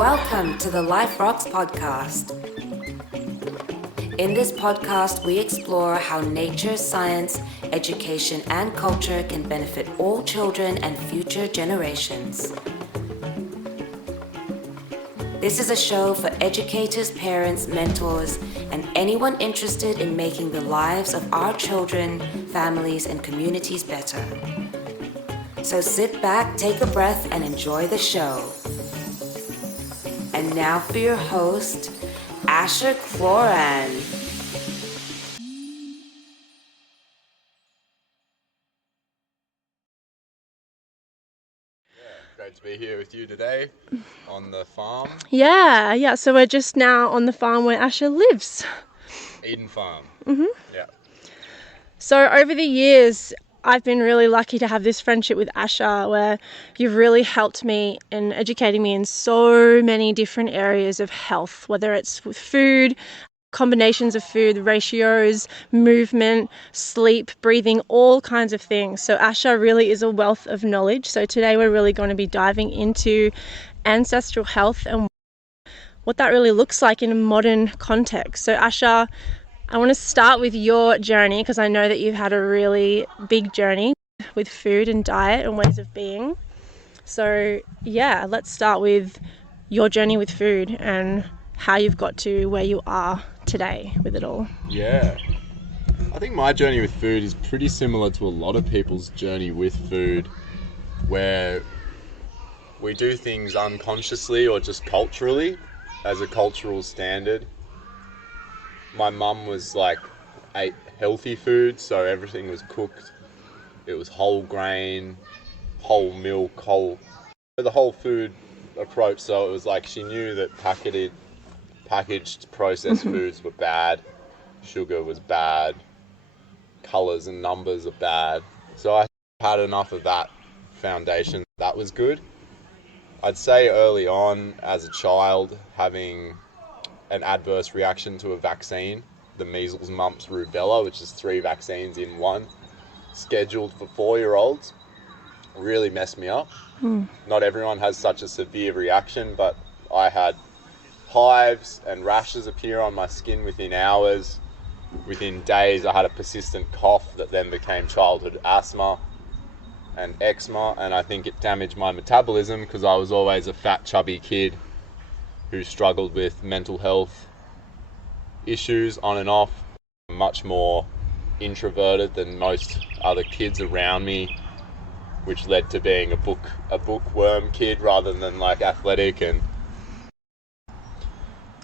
Welcome to the Life Rocks podcast. In this podcast, we explore how nature, science, education, and culture can benefit all children and future generations. This is a show for educators, parents, mentors, and anyone interested in making the lives of our children, families, and communities better. So sit back, take a breath, and enjoy the show. And now for your host, Asher Cloran. Great to be here with you today on the farm. Yeah. So we're just now on the farm where Asher lives. Eden Farm. Yeah. So over the years, I've been really lucky to have this friendship with Asher where you've really helped me in educating me in so many different areas of health, whether it's with food, combinations of food, ratios, movement, sleep, breathing, all kinds of things. So Asher really is a wealth of knowledge. So today we're really going to be diving into ancestral health and what that really looks like in a modern context. So Asher, I want to start with your journey because I know that you've had a really big journey with food and diet and ways of being. So yeah, let's start with your journey with food and how you've got to where you are today with it all. Yeah. I think my journey with food is pretty similar to a lot of people's journey with food, where we do things unconsciously or just culturally as a cultural standard. My mum was ate healthy food, so everything was cooked. It was whole grain, whole milk, the whole food approach. So it was like she knew that packaged processed foods were bad, sugar was bad, colours and numbers are bad. So I had enough of that foundation. That was good. I'd say early on as a child, having an adverse reaction to a vaccine, the measles, mumps, rubella, which is 3 vaccines in one, scheduled for 4-year-olds, really messed me up. Not everyone has such a severe reaction, but I had hives and rashes appear on my skin within hours. Within days, I had a persistent cough that then became childhood asthma and eczema, and I think it damaged my metabolism because I was always a fat, chubby kid who struggled with mental health issues on and off, much more introverted than most other kids around me, which led to being a bookworm kid rather than athletic. And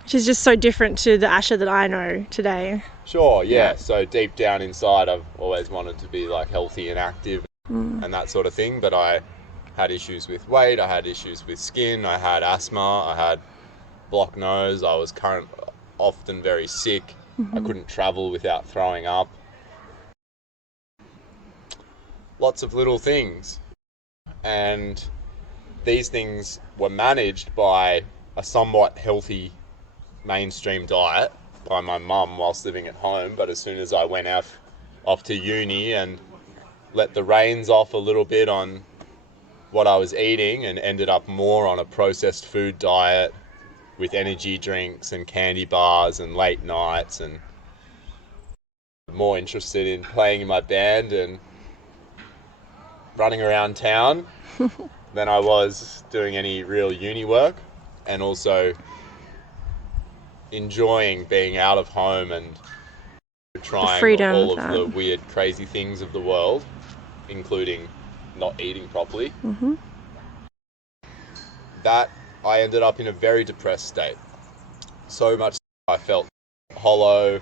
Which is just so different to the Asher that I know today. Sure, yeah. So deep down inside, I've always wanted to be healthy and active and that sort of thing. But I had issues with weight, I had issues with skin, I had asthma, I had blocked nose, I was often very sick. I couldn't travel without throwing up. Lots of little things. And these things were managed by a somewhat healthy mainstream diet by my mum whilst living at home. But as soon as I went off to uni and let the reins off a little bit on what I was eating and ended up more on a processed food diet with energy drinks and candy bars and late nights, and more interested in playing in my band and running around town than I was doing any real uni work, and also enjoying being out of home and trying all of the weird, crazy things of the world, including not eating properly. That I ended up in a very depressed state. So much I felt hollow,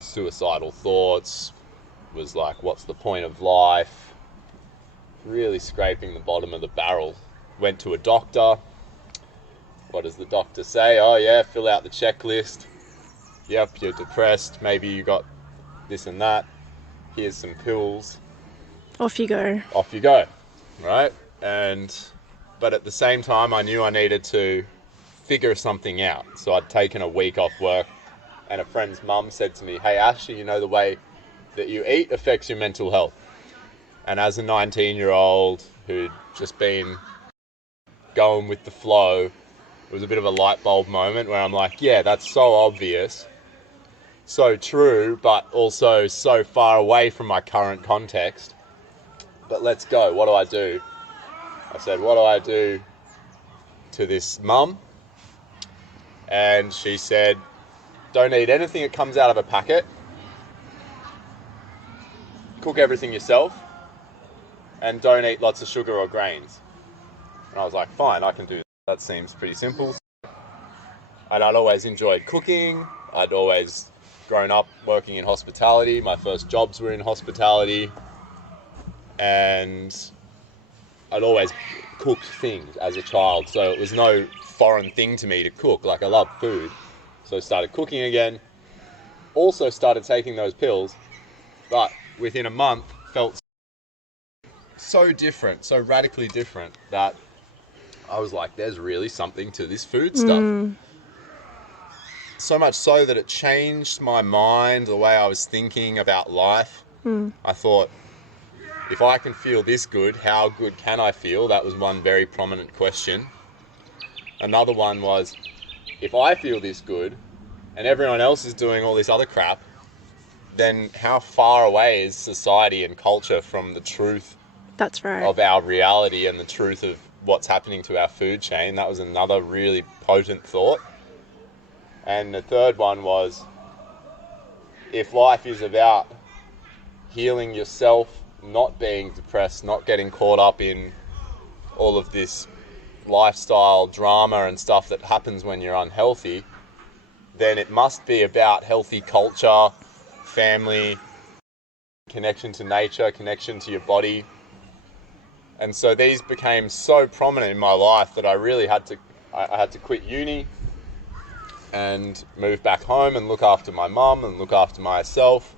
suicidal thoughts, was like, what's the point of life? Really scraping the bottom of the barrel. Went to a doctor. What does the doctor say? Oh yeah, fill out the checklist. Yep, you're depressed. Maybe you got this and that. Here's some pills. Off you go. Off you go, right? But at the same time, I knew I needed to figure something out. So I'd taken a week off work, and a friend's mum said to me, hey Asher, you know the way that you eat affects your mental health. And as a 19-year-old who'd just been going with the flow. It was a bit of a light bulb moment where I'm like, yeah, that's so obvious, so true, but also so far away from my current context. But let's go. What do I do? I said, what do I do to this mum? And she said, don't eat anything that comes out of a packet. Cook everything yourself. And don't eat lots of sugar or grains. And I was like, fine, I can do that. That seems pretty simple. And I'd always enjoyed cooking. I'd always grown up working in hospitality. My first jobs were in hospitality. And I'd always cooked things as a child. So it was no foreign thing to me to cook. Like, I love food. So I started cooking again. Also started taking those pills. But within a month, felt so different, so radically different, that I was like, there's really something to this food stuff. So much so that it changed my mind, the way I was thinking about life. I thought, if I can feel this good, how good can I feel? That was one very prominent question. Another one was, if I feel this good and everyone else is doing all this other crap, then how far away is society and culture from the truth That's right. of our reality and the truth of what's happening to our food chain? That was another really potent thought. And the third one was, if life is about healing yourself, not being depressed, not getting caught up in all of this lifestyle drama and stuff that happens when you're unhealthy, then it must be about healthy culture, family, connection to nature, connection to your body. And so these became so prominent in my life that I really had to quit uni and move back home and look after my mum and look after myself,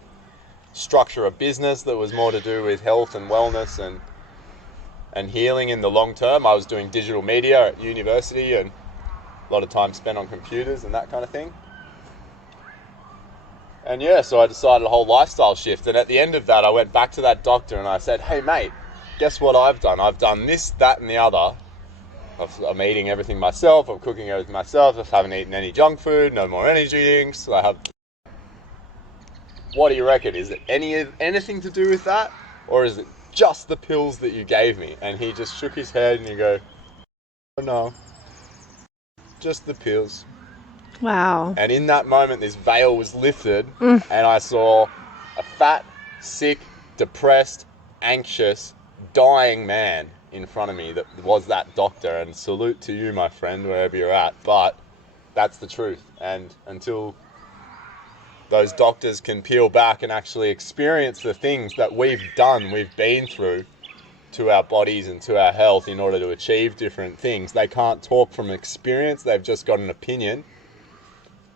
structure a business that was more to do with health and wellness and healing in the long term. I was doing digital media at university and a lot of time spent on computers and that kind of thing. And yeah, so I decided a whole lifestyle shift. And at the end of that, I went back to that doctor and I said, hey mate, guess what I've done? I've done this, that and the other. I'm eating everything myself, I'm cooking everything myself, I haven't eaten any junk food, no more energy drinks. What do you reckon? Is it anything to do with that? Or is it just the pills that you gave me? And he just shook his head and he go, oh no, just the pills. Wow. And in that moment, this veil was lifted and I saw a fat, sick, depressed, anxious, dying man in front of me that was that doctor. And salute to you, my friend, wherever you're at. But that's the truth. And until those doctors can peel back and actually experience the things that we've been through to our bodies and to our health in order to achieve different things, they can't talk from experience. They've just got an opinion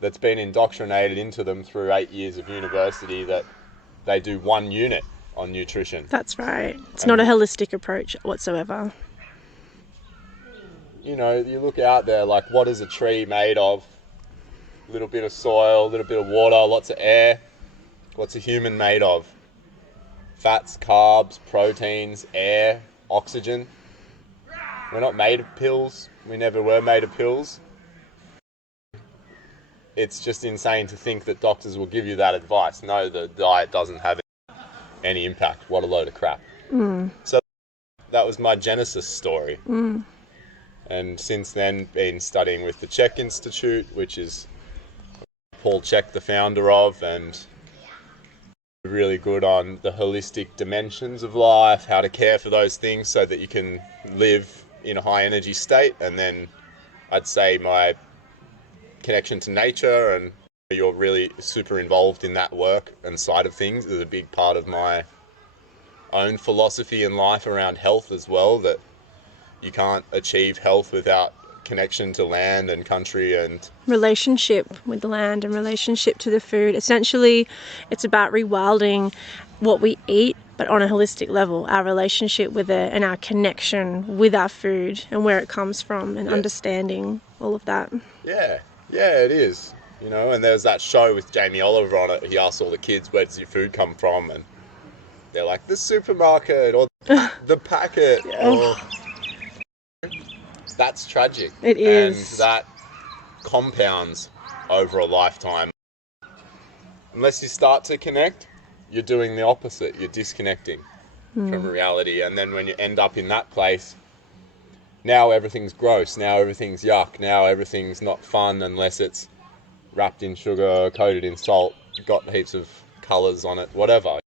that's been indoctrinated into them through 8 years of university that they do one unit on nutrition. That's right. It's not a holistic approach whatsoever. You know, you look out there, like, what is a tree made of? A little bit of soil, a little bit of water, lots of air. What's a human made of? Fats, carbs, proteins, air, oxygen. We're not made of pills. We never were made of pills. It's just insane to think that doctors will give you that advice. No, the diet doesn't have any impact. What a load of crap. So that was my genesis story. And since then, been studying with the CHEK Institute, which is Paul CHEK, the founder of, and really good on the holistic dimensions of life, how to care for those things so that you can live in a high energy state. And then I'd say my connection to nature, and you're really super involved in that work and side of things, is a big part of my own philosophy in life around health as well, that you can't achieve health without connection to land and country and relationship with the land and relationship to the food. Essentially, it's about rewilding what we eat, but on a holistic level, our relationship with it and our connection with our food and where it comes from, and understanding all of that. Yeah, it is. You know, and there's that show with Jamie Oliver on it. He asks all the kids, where does your food come from? And they're like, the supermarket or the packet. Or that's tragic. It is. And that compounds over a lifetime. Unless you start to connect, you're doing the opposite. You're disconnecting from reality. And then when you end up in that place, now everything's gross. Now everything's yuck. Now everything's not fun unless it's wrapped in sugar, coated in salt, got heaps of colours on it, whatever.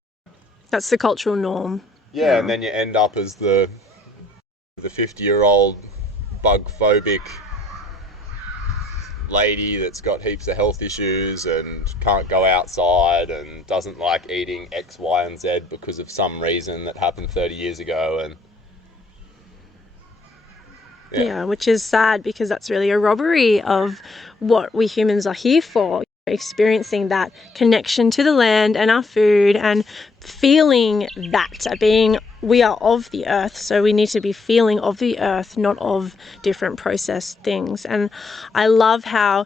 That's the cultural norm. Yeah, and then you end up as the 50-year-old bug-phobic lady that's got heaps of health issues and can't go outside and doesn't like eating X, Y, and Z because of some reason that happened 30 years ago. And yeah, which is sad because that's really a robbery of what we humans are here for. Experiencing that connection to the land and our food and feeling that we are of the earth, so we need to be feeling of the earth, not of different processed things. And I love how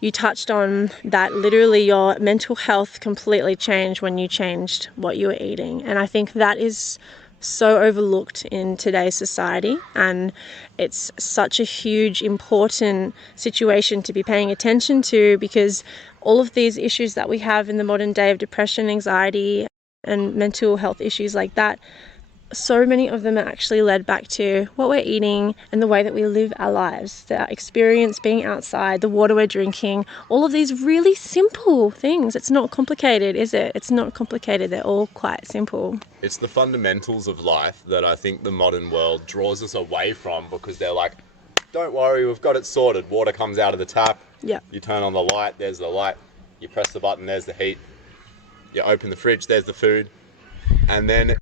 you touched on that literally your mental health completely changed when you changed what you were eating. And I think that is so overlooked in today's society, and it's such a huge important situation to be paying attention to, because all of these issues that we have in the modern day of depression, anxiety and mental health issues like that, so many of them are actually led back to what we're eating and the way that we live our lives, the experience being outside, the water we're drinking, all of these really simple things. It's not complicated, is it? It's not complicated. They're all quite simple. it's the fundamentals of life that I think the modern world draws us away from, because they're like, don't worry, we've got it sorted. Water comes out of the tap. Yeah. You turn on the light, there's the light. You press the button, there's the heat. You open the fridge, there's the food. And then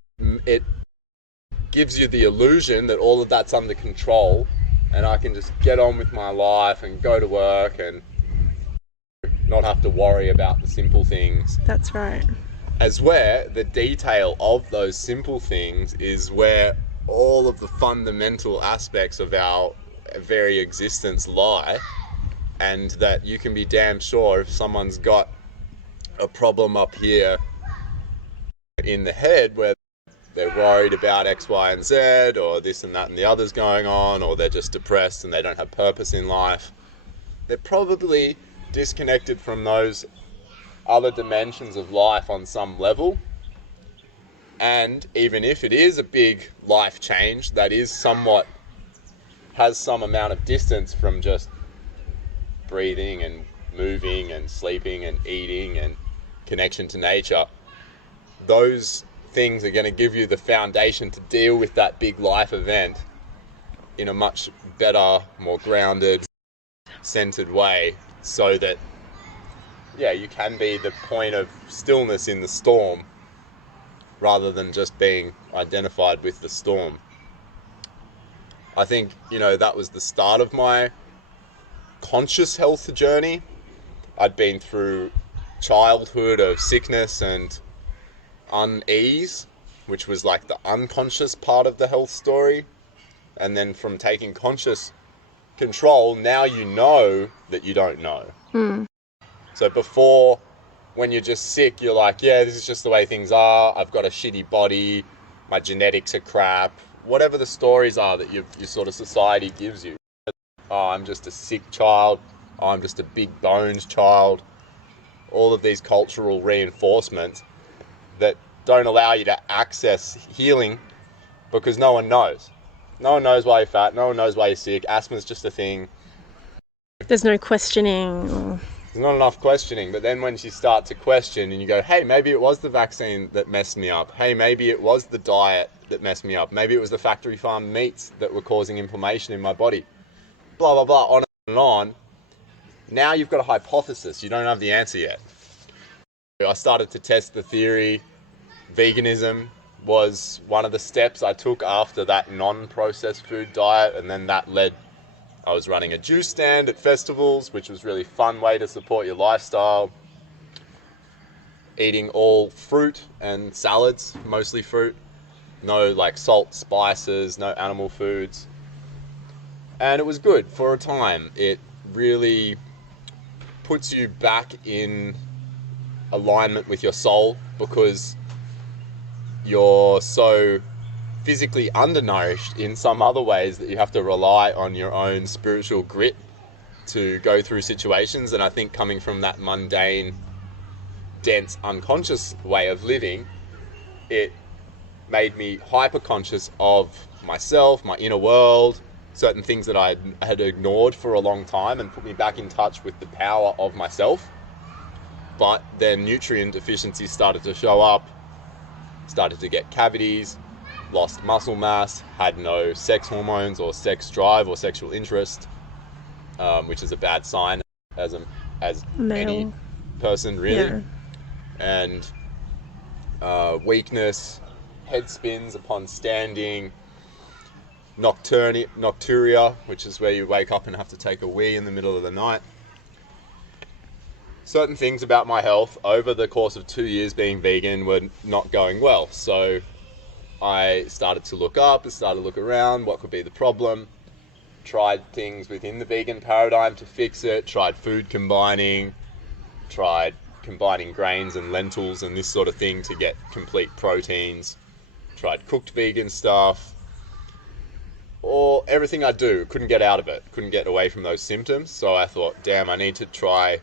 it gives you the illusion that all of that's under control and I can just get on with my life and go to work and not have to worry about the simple things. That's right. As where the detail of those simple things is where all of the fundamental aspects of our very existence lie, and that you can be damn sure if someone's got a problem up here in the head where they're worried about X, Y, and Z, or this and that and the other's going on, or they're just depressed and they don't have purpose in life, they're probably disconnected from those other dimensions of life on some level. And even if it is a big life change that is somewhat, has some amount of distance from just breathing and moving and sleeping and eating and connection to nature, those things are going to give you the foundation to deal with that big life event in a much better, more grounded, centered way, so that you can be the point of stillness in the storm rather than just being identified with the storm. I think, that was the start of my conscious health journey. I'd been through childhood of sickness and unease, which was like the unconscious part of the health story. And then from taking conscious control, now you know that you don't know. So before, when you're just sick, you're like, yeah, this is just the way things are. I've got a shitty body. My genetics are crap. Whatever the stories are that your sort of society gives you. Oh, I'm just a sick child. Oh, I'm just a big bones child. All of these cultural reinforcements that don't allow you to access healing, because no one knows. No one knows why you're fat. No one knows why you're sick. Asthma's just a thing. There's no questioning. There's not enough questioning. But then when you start to question and you go, hey, maybe it was the vaccine that messed me up. Hey, maybe it was the diet that messed me up. Maybe it was the factory farm meats that were causing inflammation in my body. Blah, blah, blah, on and on. Now you've got a hypothesis. You don't have the answer yet. I started to test the theory. Veganism was one of the steps I took after that non-processed food diet, and then that led, I was running a juice stand at festivals, which was a really fun way to support your lifestyle. Eating all fruit and salads, mostly fruit. No like salt, spices, no animal foods. And it was good for a time. It really puts you back in alignment with your soul, because you're so physically undernourished in some other ways, that you have to rely on your own spiritual grit to go through situations. And I think coming from that mundane, dense, unconscious way of living, it made me hyper conscious of myself, my inner world, certain things that I had ignored for a long time, and put me back in touch with the power of myself. But then nutrient deficiencies started to show up, started to get cavities, lost muscle mass, had no sex hormones or sex drive or sexual interest, which is a bad sign as any person, really. Yeah. And weakness, head spins upon standing, nocturia, which is where you wake up and have to take a wee in the middle of the night. Certain things about my health over the course of 2 years being vegan were not going well. So I started to look around, what could be the problem. Tried things within the vegan paradigm to fix it, tried food combining, tried combining grains and lentils and this sort of thing to get complete proteins, tried cooked vegan stuff, or everything I do, couldn't get out of it, couldn't get away from those symptoms. So I thought, damn, I need to try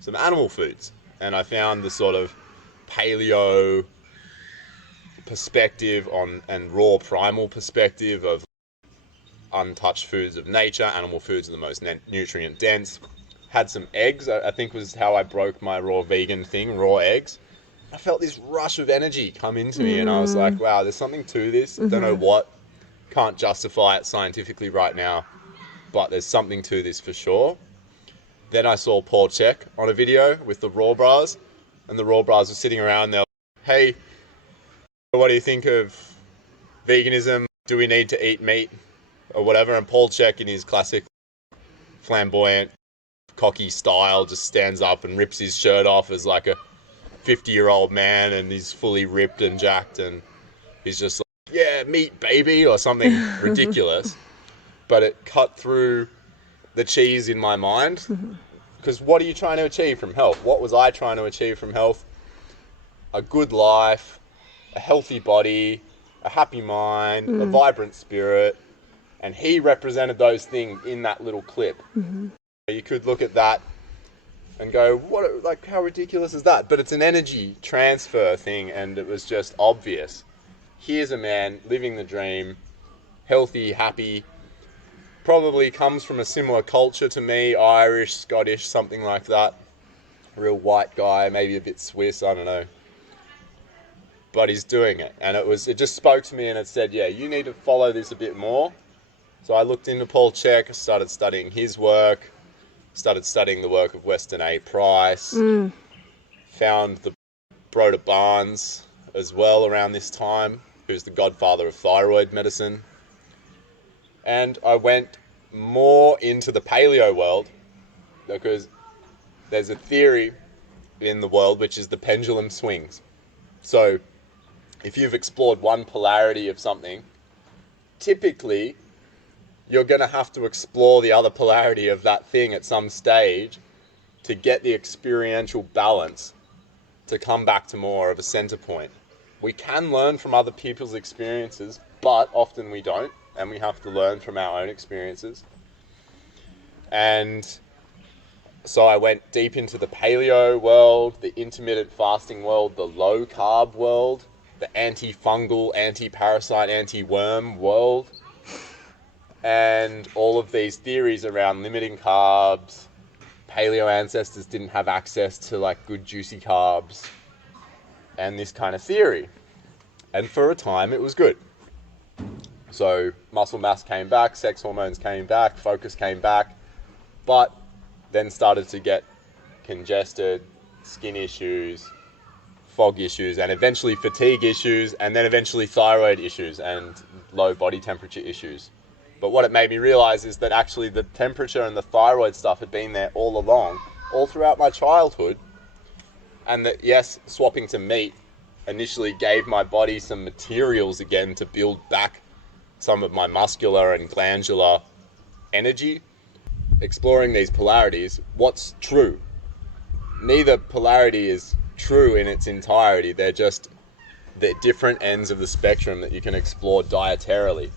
some animal foods. And I found the sort of paleo perspective on, and raw primal perspective of untouched foods of nature. Animal foods are the most nutrient dense. Had some eggs, I think was how I broke my raw vegan thing, raw eggs. I felt this rush of energy come into me, and I was like, wow, there's something to this. Don't know what, can't justify it scientifically right now, but there's something to this for sure. Then I saw Paul CHEK on a video with the Raw Bras, and the Raw Bras were sitting around there, hey, what do you think of veganism? Do we need to eat meat or whatever? And Paul CHEK, in his classic flamboyant, cocky style, just stands up and rips his shirt off as like a 50-year-old man, and he's fully ripped and jacked, and he's just like, yeah, meat, baby, or something ridiculous. But it cut through the cheese in my mind, because what are you trying to achieve from health? What was I trying to achieve from health? A good life, a healthy body, a happy mind, a vibrant spirit, and he represented those things in that little clip. You could look at that and go, what, like, how ridiculous is that? But it's an energy transfer thing, and it was just obvious. Here's a man living the dream, healthy, happy, probably comes from a similar culture to me, Irish, Scottish, something like that. Real white guy, maybe a bit Swiss, I don't know. But he's doing it, and it just spoke to me, and it said, yeah, you need to follow this a bit more. So I looked into Paul CHEK, started studying his work, started studying the work of Weston A. Price, found the Broder Barnes as well around this time, who's the godfather of thyroid medicine. And I went more into the paleo world, because there's a theory in the world which is the pendulum swings. So if you've explored one polarity of something, typically you're going to have to explore the other polarity of that thing at some stage to get the experiential balance to come back to more of a center point. We can learn from other people's experiences, but often we don't, and we have to learn from our own experiences. And so I went deep into the paleo world, the intermittent fasting world, the low carb world, the antifungal, anti-parasite, anti-worm world, and all of these theories around limiting carbs. Paleo ancestors didn't have access to like good juicy carbs, and this kind of theory. And for a time it was good. So muscle mass came back, sex hormones came back, focus came back, but then started to get congested, skin issues, fog issues, and eventually fatigue issues, and then eventually thyroid issues and low body temperature issues. But what it made me realize is that actually the temperature and the thyroid stuff had been there all along, all throughout my childhood, and that yes, swapping to meat initially gave my body some materials again to build back some of my muscular and glandular energy. Exploring these polarities, what's true? Neither polarity is true in its entirety. They're just the different ends of the spectrum that you can explore dietarily.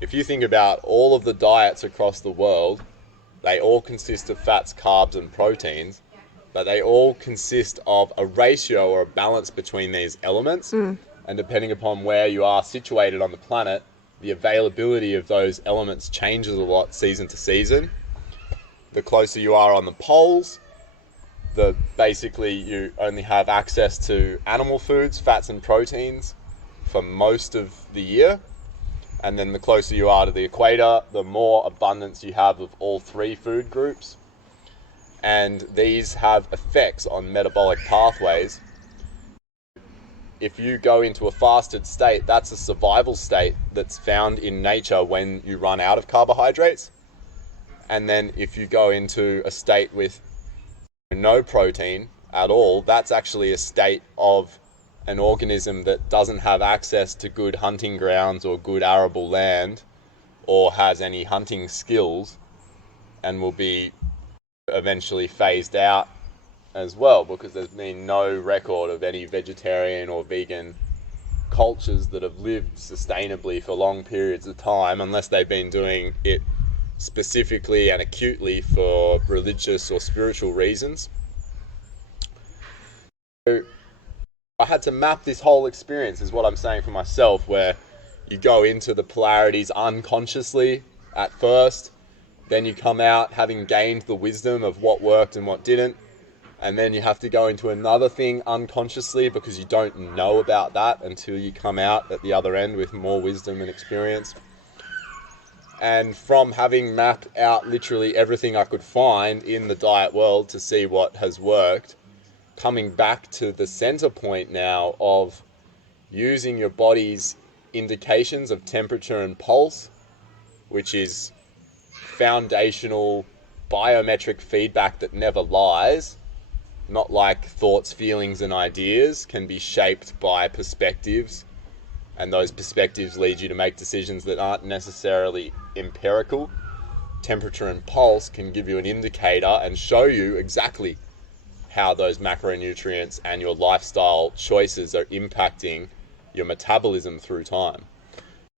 If you think about all of the diets across the world, they all consist of fats, carbs, and proteins, but they all consist of a ratio or a balance between these elements. And depending upon where you are situated on the planet, the availability of those elements changes a lot season to season. The closer you are on the poles, the basically you only have access to animal foods, fats and proteins for most of the year. And then the closer you are to the equator, the more abundance you have of all three food groups. And these have effects on metabolic pathways. If you go into a fasted state, that's a survival state that's found in nature when you run out of carbohydrates. And then if you go into a state with no protein at all, that's actually a state of an organism that doesn't have access to good hunting grounds or good arable land or has any hunting skills, and will be eventually phased out as well, because there's been no record of any vegetarian or vegan cultures that have lived sustainably for long periods of time, unless they've been doing it specifically and acutely for religious or spiritual reasons. So I had to map this whole experience, is what I'm saying for myself, where you go into the polarities unconsciously at first, then you come out having gained the wisdom of what worked and what didn't, and then you have to go into another thing unconsciously because you don't know about that until you come out at the other end with more wisdom and experience. And from having mapped out literally everything I could find in the diet world to see what has worked, coming back to the center point now of using your body's indications of temperature and pulse, which is foundational biometric feedback that never lies, not like thoughts, feelings, and ideas, can be shaped by perspectives, and those perspectives lead you to make decisions that aren't necessarily empirical. Temperature and pulse can give you an indicator and show you exactly how those macronutrients and your lifestyle choices are impacting your metabolism through time.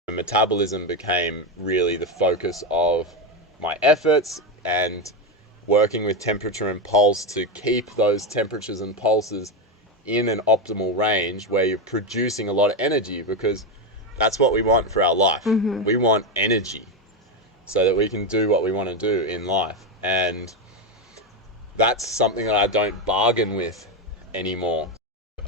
And metabolism became really the focus of my efforts, and working with temperature and pulse to keep those temperatures and pulses in an optimal range where you're producing a lot of energy, because that's what we want for our life. We want energy so that we can do what we want to do in life. And that's something that I don't bargain with anymore.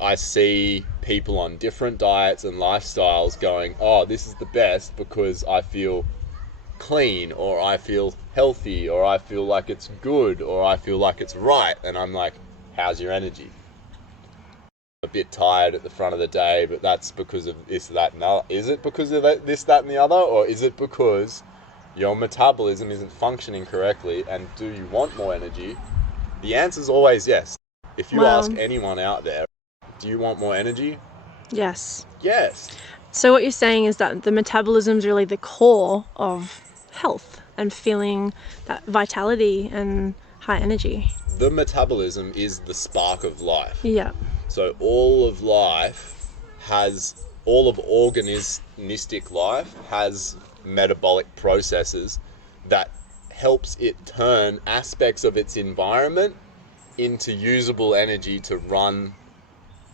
I see people on different diets and lifestyles going, oh, this is the best because I feel clean, or I feel healthy, or I feel like it's good, or I feel like it's right. And I'm like, how's your energy? A bit tired at the front of the day, but that's because of this, that, and other. Is it because of this, that, and the other? Or is it because your metabolism isn't functioning correctly? And do you want more energy? The answer is always yes. If you ask anyone out there, do you want more energy? Yes. Yes. So what you're saying is that the metabolism is really the core of health and feeling that vitality and high energy. The metabolism is the spark of life. Yeah. So all of life has, all of organistic life has metabolic processes that helps it turn aspects of its environment into usable energy to run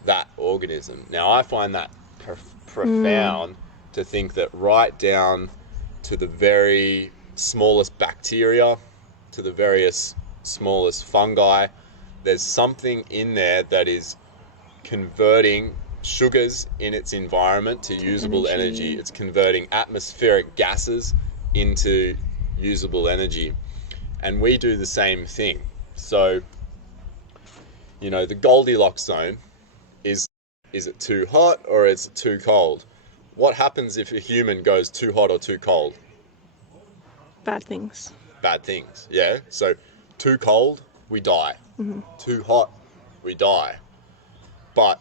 that organism. Now, I find that profound to think that right down to the very smallest bacteria, to the various smallest fungi, there's something in there that is converting sugars in its environment to usable energy. It's converting atmospheric gases into usable energy. And we do the same thing. So, you know, the Goldilocks zone is it too hot or is it too cold? What happens if a human goes too hot or too cold? Bad things. Bad things, yeah. So too cold, we die. Too hot, we die. But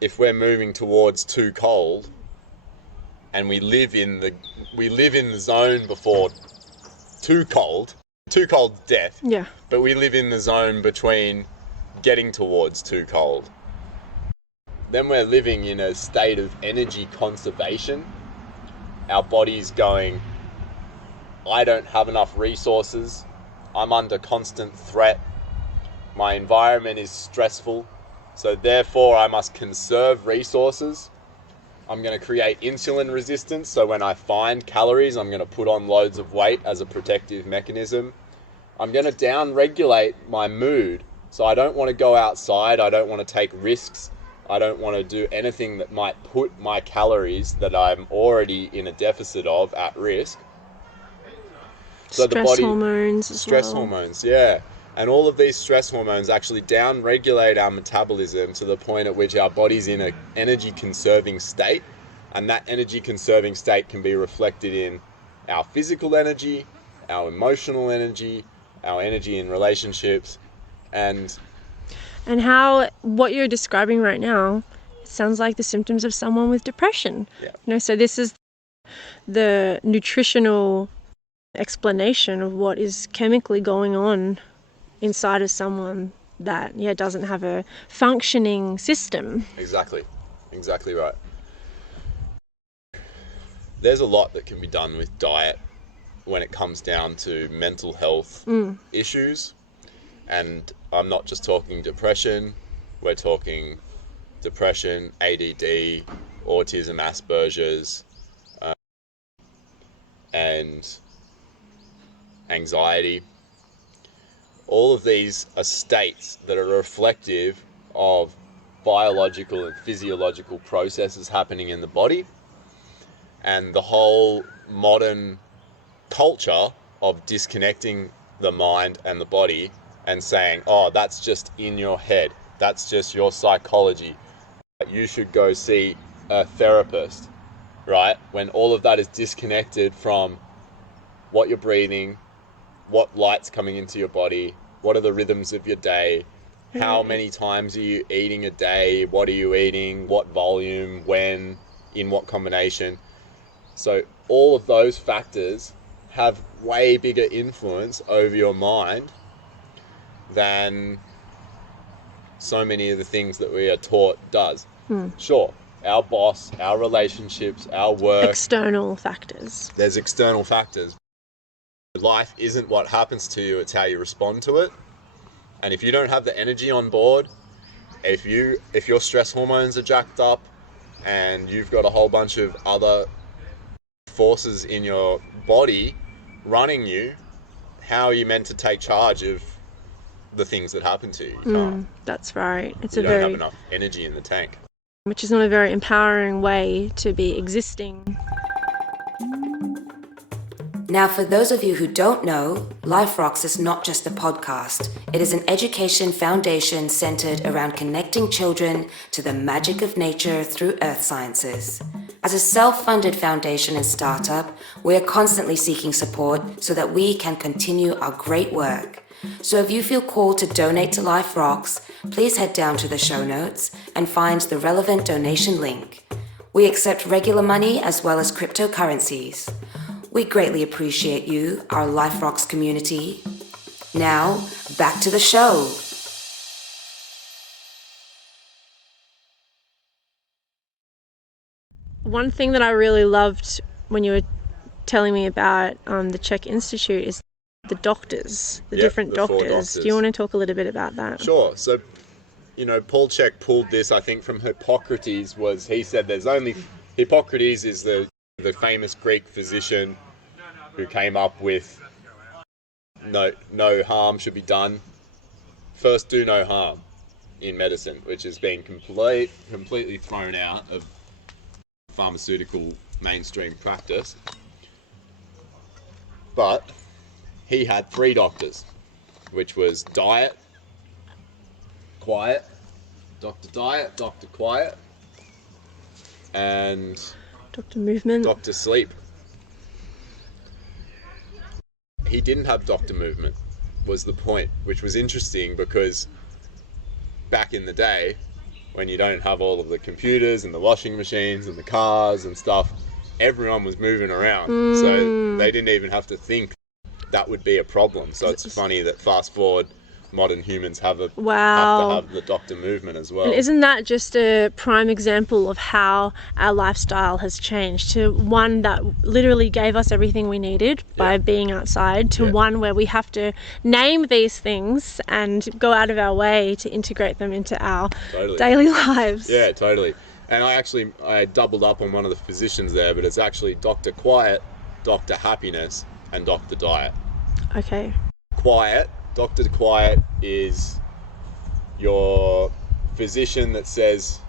if we're moving towards too cold, and we live in the zone before too cold death. Yeah. But we live in the zone between getting towards too cold. then we're living in a state of energy conservation. Our body's going, I don't have enough resources. I'm under constant threat. My environment is stressful. So therefore, I must conserve resources. I'm going to create insulin resistance. So when I find calories, I'm going to put on loads of weight as a protective mechanism. I'm going to down-regulate my mood. So I don't want to go outside. I don't want to take risks. I don't want to do anything that might put my calories that I'm already in a deficit of at risk. So stress hormones as stress well. hormones, yeah. And all of these stress hormones actually down-regulate our metabolism to the point at which our body's in an energy-conserving state. And that energy-conserving state can be reflected in our physical energy, our emotional energy, our energy in relationships, and how what you're describing right now sounds like the symptoms of someone with depression. Yeah. So this is the nutritional explanation of what is chemically going on inside of someone that doesn't have a functioning system. Exactly right. There's a lot that can be done with diet when it comes down to mental health issues. And I'm not just talking depression, we're talking depression, ADD, autism, Asperger's, and anxiety. All of these are states that are reflective of biological and physiological processes happening in the body. And the whole modern culture of disconnecting the mind and the body and saying, oh, that's just in your head, that's just your psychology, you should go see a therapist, right? When all of that is disconnected from what you're breathing, what light's coming into your body, what are the rhythms of your day, how many times are you eating a day, what are you eating, what volume, when, in what combination. So all of those factors have way bigger influence over your mind than so many of the things that we are taught does. Sure, our boss, our relationships, our work. External factors. There's external factors. Life isn't what happens to you, it's how you respond to it. And if you don't have the energy on board, if your stress hormones are jacked up and you've got a whole bunch of other forces in your body running you, how are you meant to take charge of the things that happen to you? You can't. That's right. You don't have enough energy in the tank. Which is not a very empowering way to be existing. Now, for those of you who don't know, Life Rocks is not just a podcast. It is an education foundation centered around connecting children to the magic of nature through earth sciences. As a self-funded foundation and startup, we are constantly seeking support so that we can continue our great work. So if you feel called to donate to Life Rocks, please head down to the show notes and find the relevant donation link. We accept regular money as well as cryptocurrencies. We greatly appreciate you, our Life Rocks community. Now, back to the show. One thing that I really loved when you were telling me about the CHEK Institute is the doctors, the different doctors. Do you want to talk a little bit about that? Sure. So, Paul CHEK pulled this, I think, from Hippocrates. He said there's only... Hippocrates is the famous Greek physician who came up with no harm should be done. First, do no harm in medicine, which has been completely thrown out of pharmaceutical mainstream practice. But he had 3 doctors, which was diet, quiet, Dr. Diet, Dr. Quiet, and Dr. Movement. Dr. Sleep. He didn't have Dr. Movement, was the point, which was interesting because back in the day, when you don't have all of the computers and the washing machines and the cars and stuff, everyone was moving around. So they didn't even have to think that would be a problem. So it's funny that fast forward modern humans have to Wow. have the doctor movement as well. And isn't that just a prime example of how our lifestyle has changed to one that literally gave us everything we needed by being outside to one where we have to name these things and go out of our way to integrate them into our daily lives? Yeah, totally. And I doubled up on one of the physicians there, but it's actually Dr. Quiet, Dr. Happiness, and Dr. Diet. Okay. Quiet. Dr. Quiet is your physician that says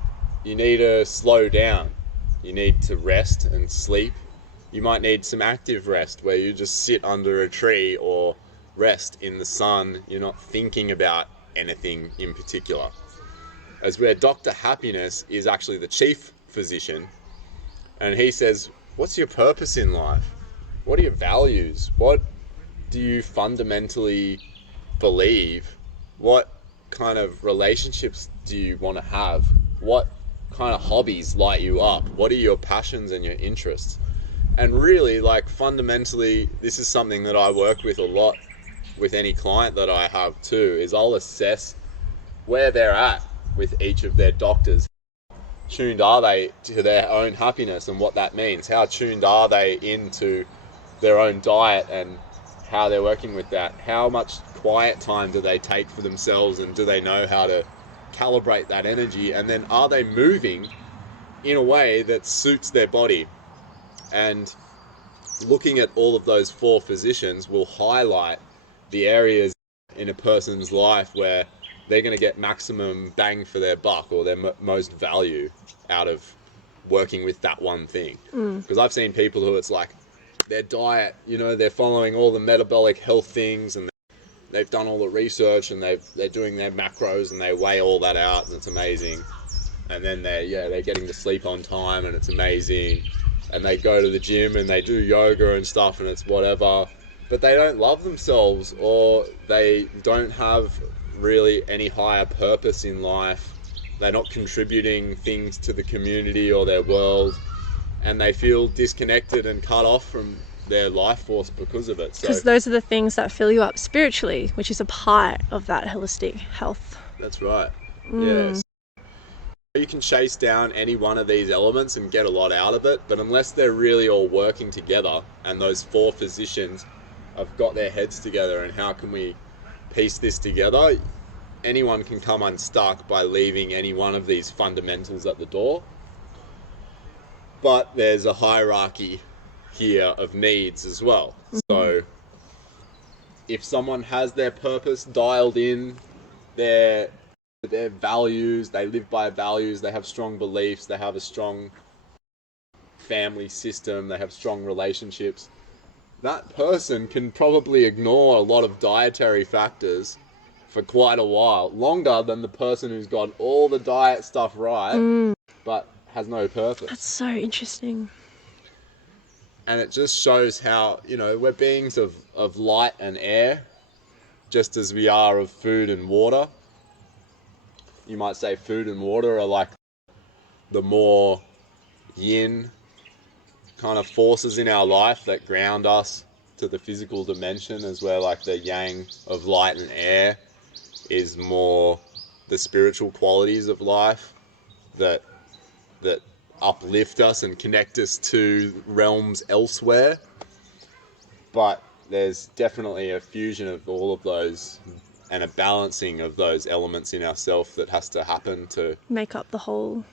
you need to slow down. You need to rest and sleep. You might need some active rest where you just sit under a tree or rest in the sun. You're not thinking about anything in particular. As where Dr. Happiness is actually the chief physician, and he says, what's your purpose in life? What are your values? What do you fundamentally believe? What kind of relationships do you want to have? What kind of hobbies light you up? What are your passions and your interests? And really, like, fundamentally, this is something that I work with a lot with any client that I have too, is I'll assess where they're at with each of their doctors. Tuned are they to their own happiness and what that means? How tuned are they into their own diet and how they're working with that? How much quiet time do they take for themselves, and do they know how to calibrate that energy? And then are they moving in a way that suits their body? And looking at all of those 4 physicians will highlight the areas in a person's life where they're going to get maximum bang for their buck, or their most value out of working with that one thing. Because I've seen people who it's like their diet, you know, they're following all the metabolic health things, and they've done all the research, and they're doing their macros, and they weigh all that out, and it's amazing. And then they're getting to sleep on time, and it's amazing. And they go to the gym and they do yoga and stuff, and it's whatever. But they don't love themselves, or they don't have really any higher purpose in life. They're not contributing things to the community or their world, and they feel disconnected and cut off from their life force because of it. Because those are the things that fill you up spiritually, which is a part of that holistic health. That's right. Yes. You can chase down any one of these elements and get a lot out of it, but unless they're really all working together, and those 4 physicians have got their heads together, and how can we piece this together, anyone can come unstuck by leaving any one of these fundamentals at the door. But there's a hierarchy here of needs as well. So if someone has their purpose dialed in, their values, they live by values, they have strong beliefs, they have a strong family system, they have strong relationships, that person can probably ignore a lot of dietary factors for quite a while, longer than the person who's got all the diet stuff right, but has no purpose. That's so interesting. And it just shows how, you know, we're beings of light and air, just as we are of food and water. You might say food and water are like the more yin kind of forces in our life that ground us to the physical dimension, as where like the yang of light and air is more the spiritual qualities of life that uplift us and connect us to realms elsewhere. But there's definitely a fusion of all of those and a balancing of those elements in ourself that has to happen to make up the whole.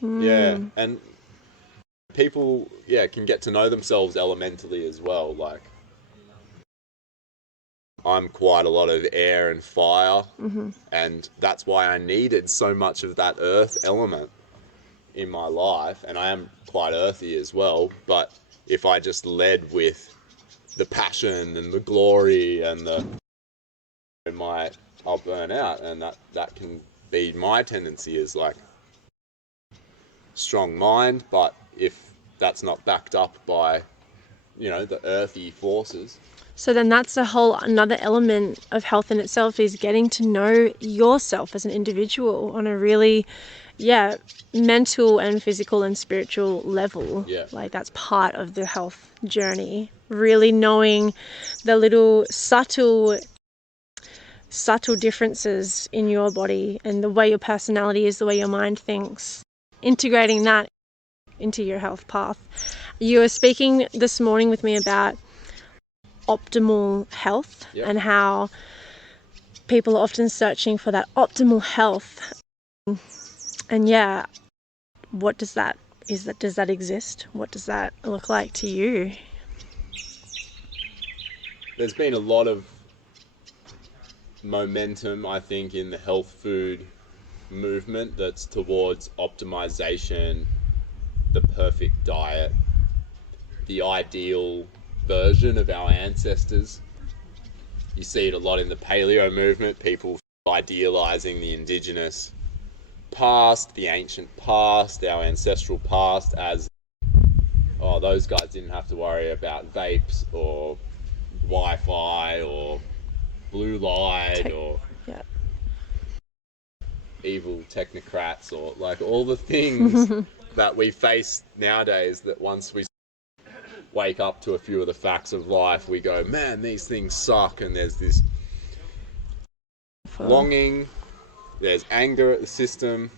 Yeah. And people can get to know themselves elementally as well. Like, I'm quite a lot of air and fire, and that's why I needed so much of that earth element in my life, and I am quite earthy as well. But if I just led with the passion and the glory and I'll burn out, and that can be my tendency, is like strong mind, but if that's not backed up by, you know, the earthy forces. So then that's another element of health in itself, is getting to know yourself as an individual on a really, mental and physical and spiritual level. Yeah. Like, that's part of the health journey. Really knowing the little subtle subtle differences in your body and the way your personality is, the way your mind thinks, integrating that into your health path. You were speaking this morning with me about optimal health. Yep. And how people are often searching for that optimal health. And yeah, what does that exist? What does that look like to you? There's been a lot of momentum, I think, in the health food movement that's towards optimization, the perfect diet, the ideal version of our ancestors. You see it a lot in the Paleo movement, people idealizing the indigenous past, the ancient past, our ancestral past as, oh, those guys didn't have to worry about vapes or Wi-Fi or blue light or evil technocrats, or like all the things that we face nowadays, that once we wake up to a few of the facts of life, we go, man, these things suck. And there's this longing, there's anger at the system,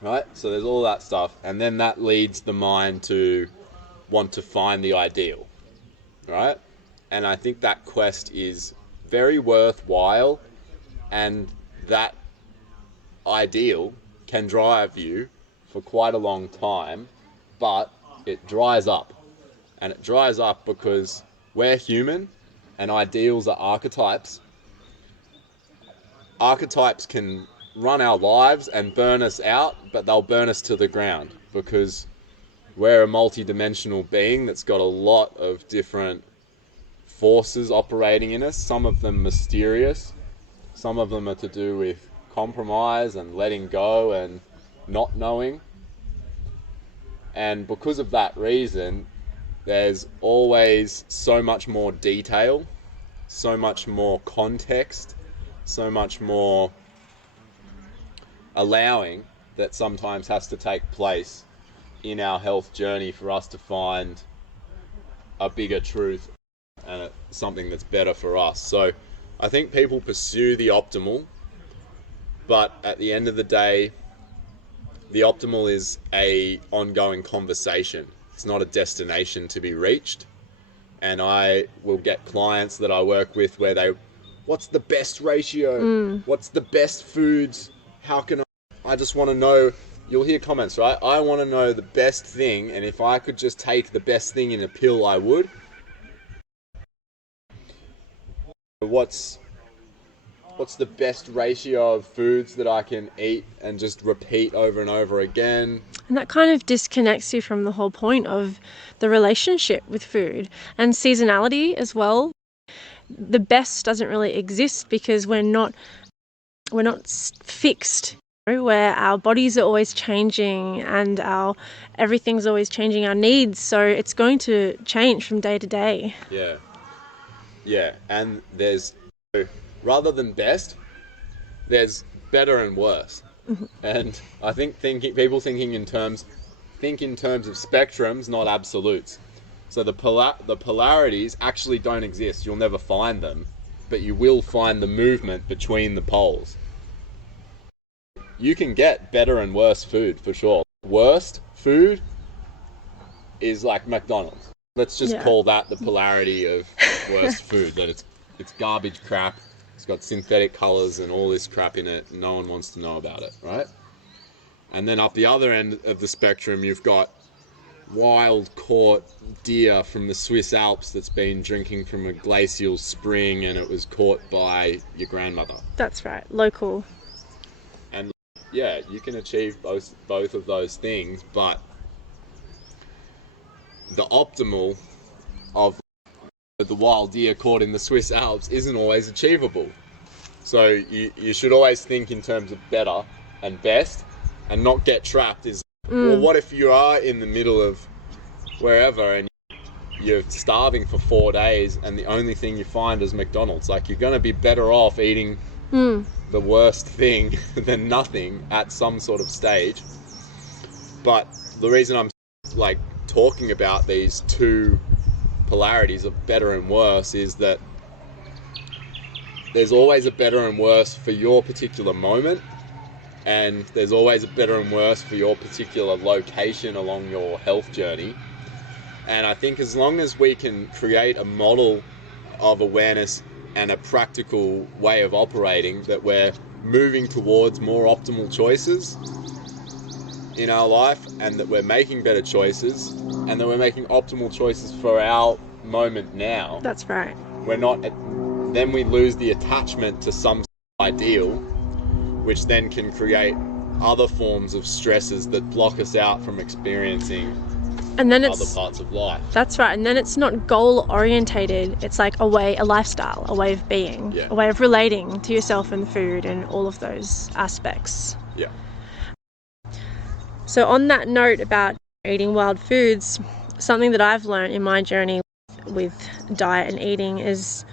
right? So there's all that stuff, and then that leads the mind to want to find the ideal, right? And I think that quest is very worthwhile, and that ideal can drive you for quite a long time, but it dries up. And it dries up because we're human and ideals are archetypes. Archetypes can run our lives and burn us out, but they'll burn us to the ground because we're a multi-dimensional being that's got a lot of different forces operating in us. Some of them mysterious, some of them are to do with compromise and letting go and not knowing. And because of that reason, there's always so much more detail, so much more context, so much more allowing that sometimes has to take place in our health journey for us to find a bigger truth and something that's better for us. So I think people pursue the optimal, but at the end of the day, the optimal is a ongoing conversation. It's not a destination to be reached. And I will get clients that I work with where what's the best ratio? What's the best foods? How can I just want to know, you'll hear comments, right? I want to know the best thing, and if I could just take the best thing in a pill, I would. What's the best ratio of foods that I can eat and just repeat over and over again? And that kind of disconnects you from the whole point of the relationship with food and seasonality as well. The best doesn't really exist because we're not fixed, where our bodies are always changing and everything's always changing, our needs. So it's going to change from day to day. Yeah. And there's, rather than best, there's better and worse. And I think people think in terms of spectrums, not absolutes. So the polarities actually don't exist. You'll never find them, but you will find the movement between the poles. You can get better and worse food for sure. Worst food is like McDonald's. Let's just call that the polarity of worst food, that it's garbage crap. It's got synthetic colors and all this crap in it. No one wants to know about it, right? And then up the other end of the spectrum, you've got wild caught deer from the Swiss Alps that's been drinking from a glacial spring and it was caught by your grandmother. That's right, local. And yeah, you can achieve both of those things, but the optimal of the wild deer caught in the Swiss Alps isn't always achievable. So you should always think in terms of better and best and not get trapped well, what if you are in the middle of wherever and you're starving for 4 days and the only thing you find is McDonald's? Like, you're going to be better off eating the worst thing than nothing at some sort of stage. But the reason I'm like talking about these two polarities of better and worse is that there's always a better and worse for your particular moment, and there's always a better and worse for your particular location along your health journey. And I think as long as we can create a model of awareness and a practical way of operating, that we're moving towards more optimal choices in our life, and that we're making better choices, and that we're making optimal choices for our moment now. That's right. We're not, then we lose the attachment to some ideal, which then can create other forms of stresses that block us out from experiencing and then other parts of life. That's right. And then it's not goal orientated. It's like a lifestyle, a way of being, a way of relating to yourself and food and all of those aspects. Yeah. So on that note about eating wild foods, something that I've learned in my journey with diet and eating is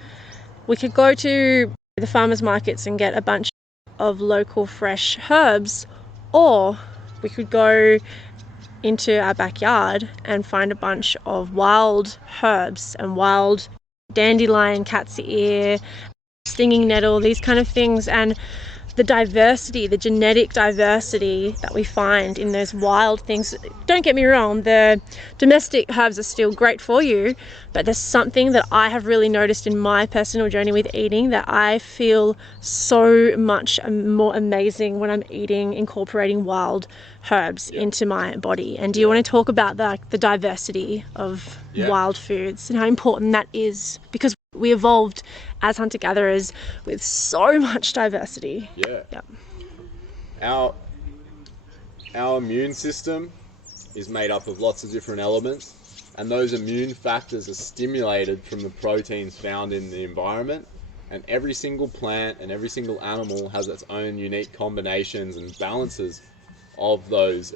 we could go to the farmers markets and get a bunch of local fresh herbs, or we could go into our backyard and find a bunch of wild herbs and wild dandelion, cat's ear, stinging nettle, these kind of things. And the diversity, the genetic diversity that we find in those wild things. Don't get me wrong, the domestic herbs are still great for you, but there's something that I have really noticed in my personal journey with eating that I feel so much more amazing when I'm eating, incorporating wild herbs into my body. And do you want to talk about the diversity of wild foods and how important that is? Because we evolved as hunter-gatherers with so much diversity. Our immune system is made up of lots of different elements, and those immune factors are stimulated from the proteins found in the environment. And every single plant and every single animal has its own unique combinations and balances of those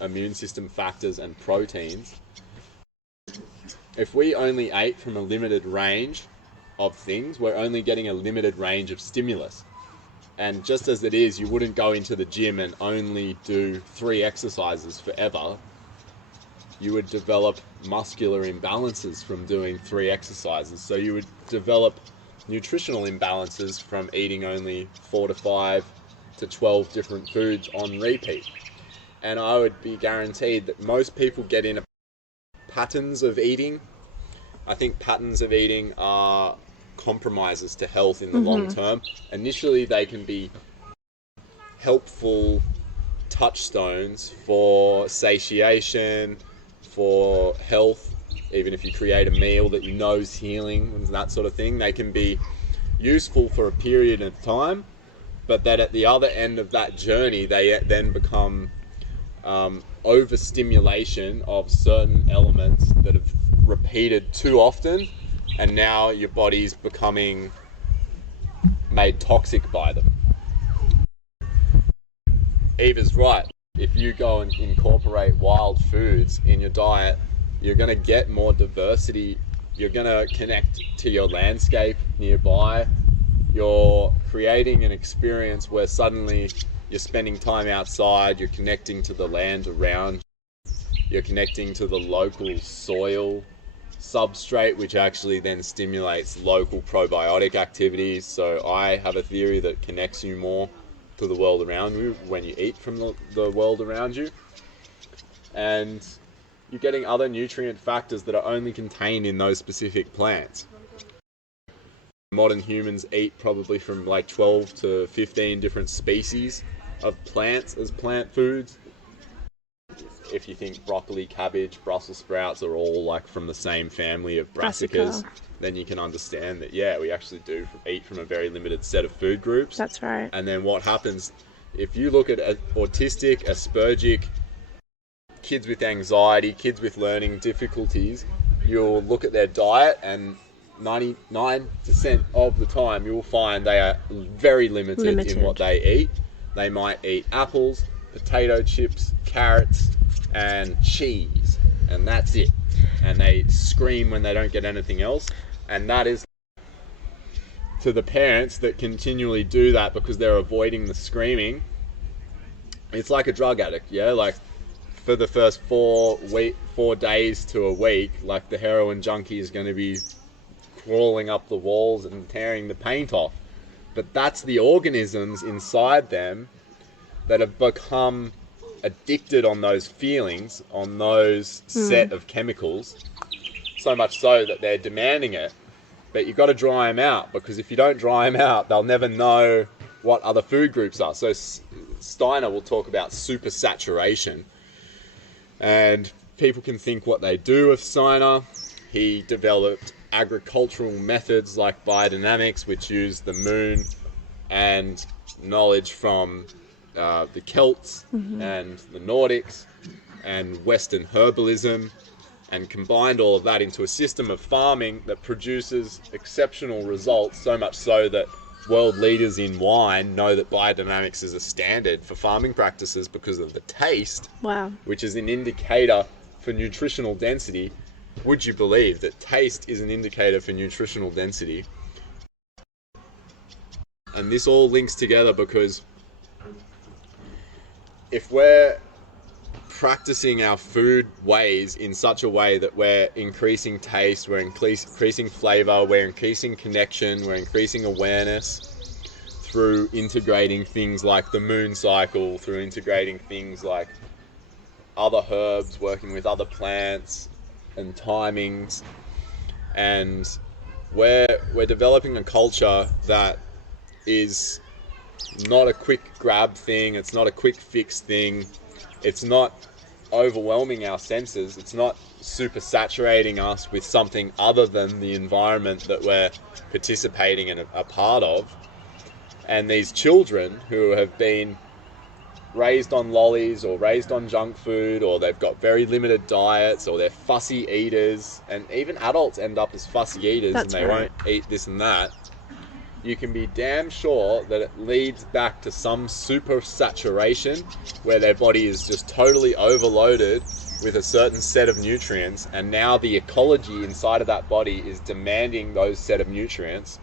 immune system factors and proteins. If we only ate from a limited range of things, we're only getting a limited range of stimulus. And just as it is, you wouldn't go into the gym and only do 3 exercises forever. You would develop muscular imbalances from doing 3 exercises. So you would develop nutritional imbalances from eating only 4 to 5 to 12 different foods on repeat. And I would be guaranteed that most people get in patterns of eating. I think patterns of eating are compromises to health in the long term. Initially, they can be helpful touchstones for satiation, for health. Even if you create a meal that you know is healing and that sort of thing, they can be useful for a period of time, but that at the other end of that journey, they then become overstimulation of certain elements that have repeated too often, and now your body's becoming made toxic by them. Eva's right. If you go and incorporate wild foods in your diet, you're going to get more diversity. You're going to connect to your landscape nearby. You're creating an experience where suddenly you're spending time outside, you're connecting to the land around, you're connecting to the local soil substrate, which actually then stimulates local probiotic activities. So I have a theory that connects you more to the world around you when you eat from the world around you. And you're getting other nutrient factors that are only contained in those specific plants. Modern humans eat probably from like 12 to 15 different species of plants as plant foods. If you think broccoli, cabbage, Brussels sprouts are all like from the same family of brassicas, then you can understand that, we actually do eat from a very limited set of food groups. That's right. And then what happens, if you look at autistic, Aspergic, kids with anxiety, kids with learning difficulties, you'll look at their diet and 99% of the time you'll find they are very limited in what they eat. They might eat apples, potato chips, carrots, and cheese, and that's it. And they scream when they don't get anything else. And that is, to the parents that continually do that because they're avoiding the screaming, it's like a drug addict, like for the first 4 days to a week, like the heroin junkie is going to be crawling up the walls and tearing the paint off. But that's the organisms inside them that have become addicted on those feelings, on those set of chemicals, so much so that they're demanding it. But you've got to dry them out, because if you don't dry them out, they'll never know what other food groups are. So Steiner will talk about supersaturation, and people can think what they do with Steiner. He developed agricultural methods like biodynamics, which use the moon and knowledge from the Celts and the Nordics and Western herbalism, and combined all of that into a system of farming that produces exceptional results, so much so that world leaders in wine know that biodynamics is a standard for farming practices because of the taste, which is an indicator for nutritional density. Would you believe that taste is an indicator for nutritional density? And this all links together, because if we're practicing our food ways in such a way that we're increasing taste, we're increasing flavor, we're increasing connection, we're increasing awareness through integrating things like the moon cycle, through integrating things like other herbs, working with other plants and timings, and we're developing a culture that is not a quick grab thing, it's not a quick fix thing, it's not overwhelming our senses, it's not super saturating us with something other than the environment that we're participating in a part of. And these children who have been raised on lollies or raised on junk food, or they've got very limited diets, or they're fussy eaters, and even adults end up as fussy eaters. That's and they won't eat this and that. You can be damn sure that it leads back to some super saturation where their body is just totally overloaded with a certain set of nutrients, and now the ecology inside of that body is demanding those set of nutrients,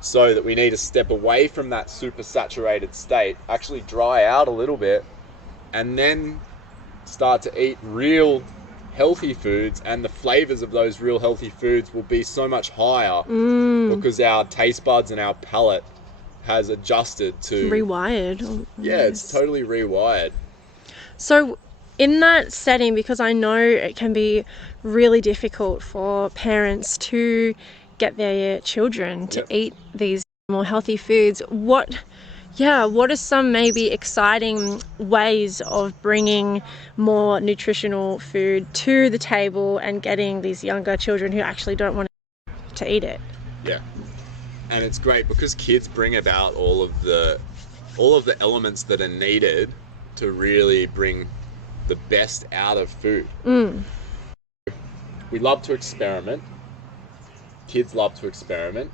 so that we need to step away from that super saturated state, actually dry out a little bit, and then start to eat real healthy foods, and the flavors of those real healthy foods will be so much higher because our taste buds and our palate has adjusted to rewired. Yeah, it's totally rewired. So in that setting, because I know it can be really difficult for parents to get their children to eat these more healthy foods, what are some maybe exciting ways of bringing more nutritional food to the table and getting these younger children who actually don't want to eat it? Yeah, and it's great because kids bring about all of the elements that are needed to really bring the best out of food. We love to experiment. Kids love to experiment.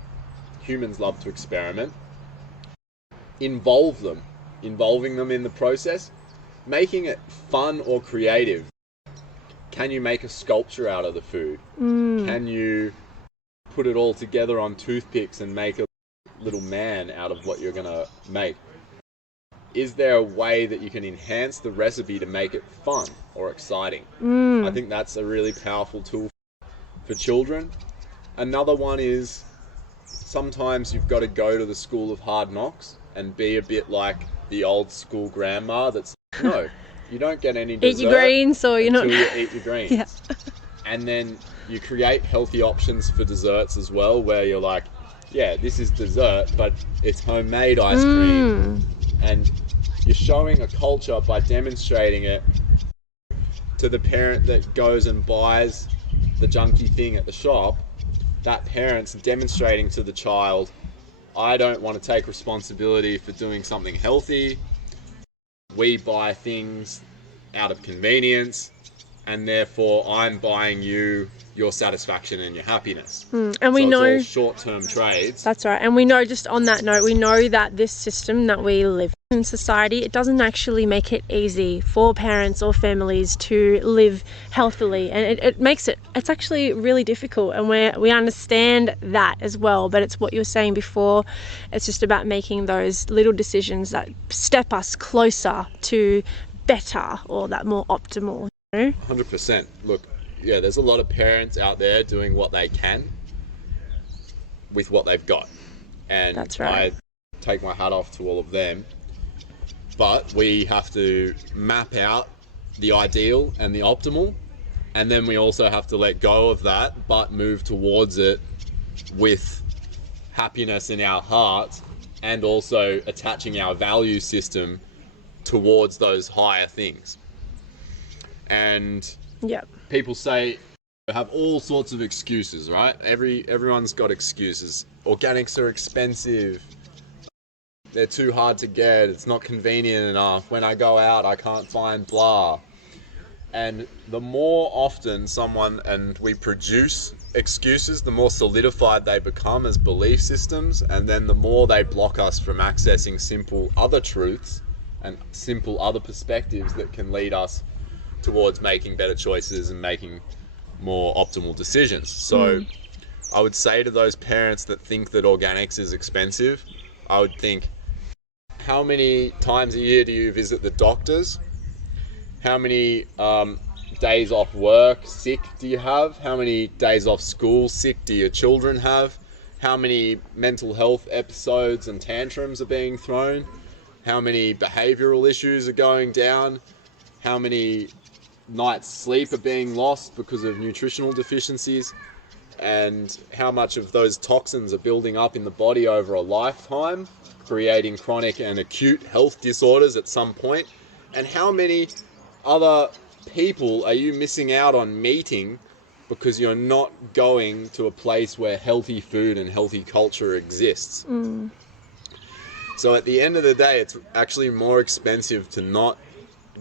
Humans love to experiment. Involving them in the process, making it fun or creative. Can you make a sculpture out of the food? Can you put it all together on toothpicks and make a little man out of what you're gonna make? Is there a way that you can enhance the recipe to make it fun or exciting? I think that's a really powerful tool for children. Another one is sometimes you've got to go to the school of hard knocks and be a bit like the old school grandma that's no, you don't get any dessert eat your greens or until you eat your greens. And then you create healthy options for desserts as well, where you're like, yeah, this is dessert, but it's homemade ice cream. And you're showing a culture by demonstrating it to the parent that goes and buys the junky thing at the shop. That parent's demonstrating to the child, I don't want to take responsibility for doing something healthy. We buy things out of convenience, and therefore I'm buying you your satisfaction and your happiness. And we know it's all short-term trades. That's right. And we know, just on that note, we know that this system that we live in society, it doesn't actually make it easy for parents or families to live healthily, and it makes it's actually really difficult, and we understand that as well. But it's what you were saying before, it's just about making those little decisions that step us closer to better, or that more optimal, you know? 100%. Look, yeah, there's a lot of parents out there doing what they can with what they've got. And That's right. I take my hat off to all of them. But we have to map out the ideal and the optimal, and then we also have to let go of that, but move towards it with happiness in our heart, and also attaching our value system towards those higher things. And Yep. people say, have all sorts of excuses, right? Everyone's got excuses. Organics are expensive. They're too hard to get. It's not convenient enough. When I go out, I can't find blah. And the more often and we produce excuses, the more solidified they become as belief systems, and then the more they block us from accessing simple other truths and simple other perspectives that can lead us towards making better choices and making more optimal decisions. So I would say to those parents that think that organics is expensive, I would think, how many times a year do you visit the doctors? How many days off work sick do you have? How many days off school sick do your children have? How many mental health episodes and tantrums are being thrown? How many behavioral issues are going down? How many nights sleep are being lost because of nutritional deficiencies? And how much of those toxins are building up in the body over a lifetime, creating chronic and acute health disorders at some point? And how many other people are you missing out on meeting because you're not going to a place where healthy food and healthy culture exists? So at the end of the day, it's actually more expensive to not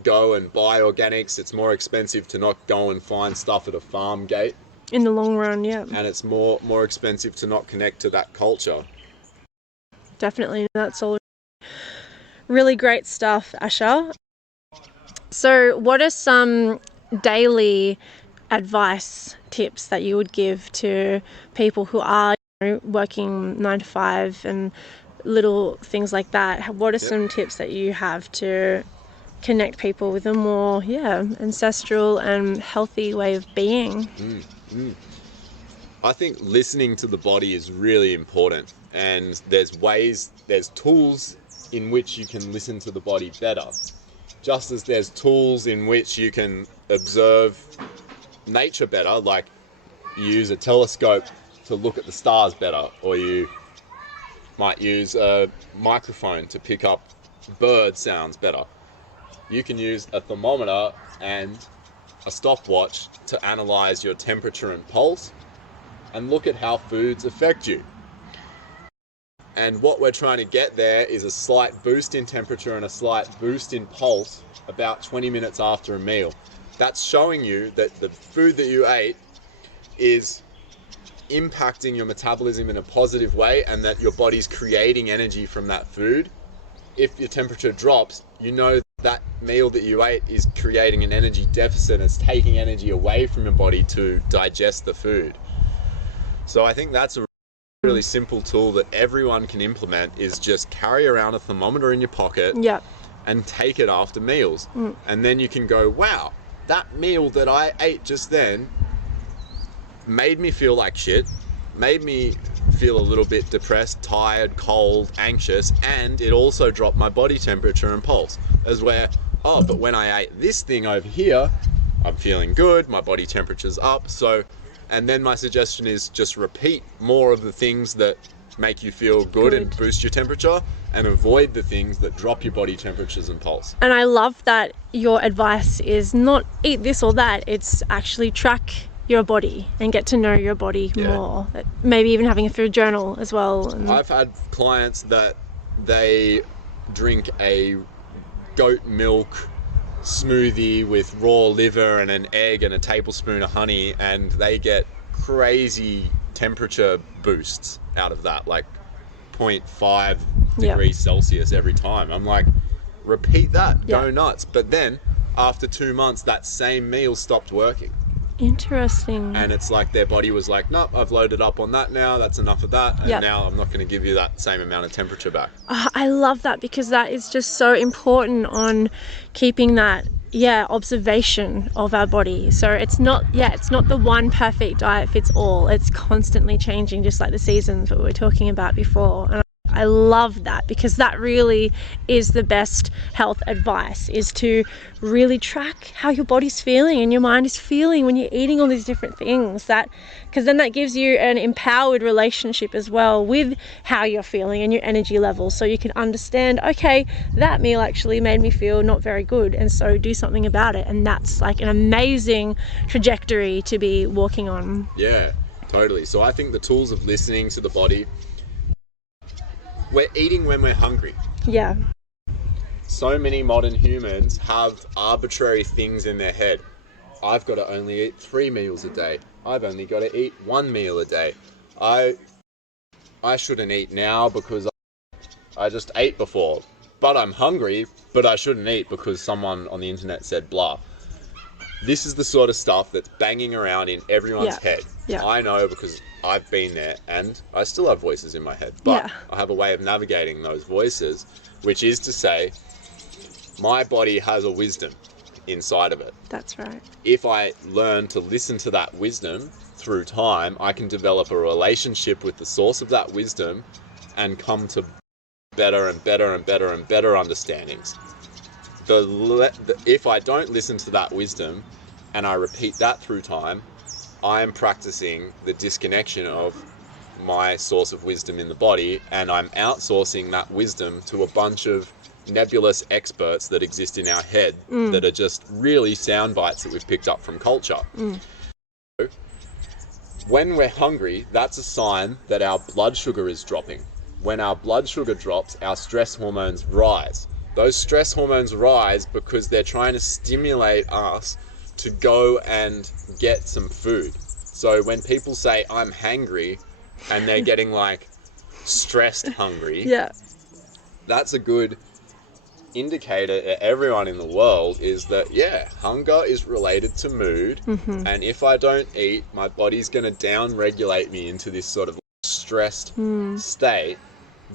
go and buy organics. It's more expensive to not go and find stuff at a farm gate. In the long run, yeah. And it's more expensive to not connect to that culture. Definitely. That's all really great stuff, Asher. So what are some daily advice tips that you would give to people who are working 9 to 5 and little things like that? What are some tips that you have to connect people with a more ancestral and healthy way of being? I think listening to the body is really important, and there's tools in which you can listen to the body better, just as there's tools in which you can observe nature better, like you use a telescope to look at the stars better, or you might use a microphone to pick up bird sounds better. You can use a thermometer and a stopwatch to analyze your temperature and pulse and look at how foods affect you. And what we're trying to get there is a slight boost in temperature and a slight boost in pulse about 20 minutes after a meal. That's showing you that the food that you ate is impacting your metabolism in a positive way, and that your body's creating energy from that food. If your temperature drops, you know that meal that you ate is creating an energy deficit. It's taking energy away from your body to digest the food. So I think that's a really simple tool that everyone can implement, is just carry around a thermometer in your pocket and take it after meals. And then you can go, wow, that meal that I ate just then made me feel like shit, made me feel a little bit depressed, tired, cold, anxious, and it also dropped my body temperature and pulse. As where, but when I ate this thing over here, I'm feeling good, my body temperature's up. So, and then my suggestion is just repeat more of the things that make you feel good and boost your temperature, and avoid the things that drop your body temperatures and pulse. And I love that your advice is not eat this or that, it's actually track your body and get to know your body more. Maybe even having a food journal as well. I've had clients that they drink a goat milk smoothie with raw liver and an egg and a tablespoon of honey, and they get crazy temperature boosts out of that, like 0.5 degrees Celsius every time. I'm like, repeat that, go nuts. But then after 2 months, that same meal stopped working. Interesting. And it's like their body was like, nope, I've loaded up on that now, that's enough of that, and now I'm not going to give you that same amount of temperature back. I love that, because that is just so important on keeping that observation of our body. So it's not the one perfect diet fits all. It's constantly changing, just like the seasons that we were talking about before. And I love that, because that really is the best health advice, is to really track how your body's feeling and your mind is feeling when you're eating all these different things. Because then that gives you an empowered relationship as well with how you're feeling and your energy levels, so you can understand, okay, that meal actually made me feel not very good, and so do something about it. And that's like an amazing trajectory to be walking on. Yeah, totally. So I think the tools of listening to the body, we're eating when we're hungry. Yeah. So many modern humans have arbitrary things in their head. I've got to only eat 3 meals a day. I've only got to eat 1 meal a day. I shouldn't eat now because I just ate before. But I'm hungry, but I shouldn't eat because someone on the internet said blah. This is the sort of stuff that's banging around in everyone's head. Yeah. I know because I've been there, and I still have voices in my head. But I have a way of navigating those voices, which is to say, my body has a wisdom inside of it. That's right. If I learn to listen to that wisdom through time, I can develop a relationship with the source of that wisdom and come to better and better and better and better understandings. If I don't listen to that wisdom and I repeat that through time, I am practicing the disconnection of my source of wisdom in the body, and I'm outsourcing that wisdom to a bunch of nebulous experts that exist in our head that are just really sound bites that we've picked up from culture. So, when we're hungry, that's a sign that our blood sugar is dropping. When our blood sugar drops, our stress hormones rise. Those stress hormones rise because they're trying to stimulate us to go and get some food. So when people say I'm hangry and they're getting like stressed hungry, that's a good indicator to everyone in the world, is that hunger is related to mood, and if I don't eat, my body's going to down regulate me into this sort of stressed state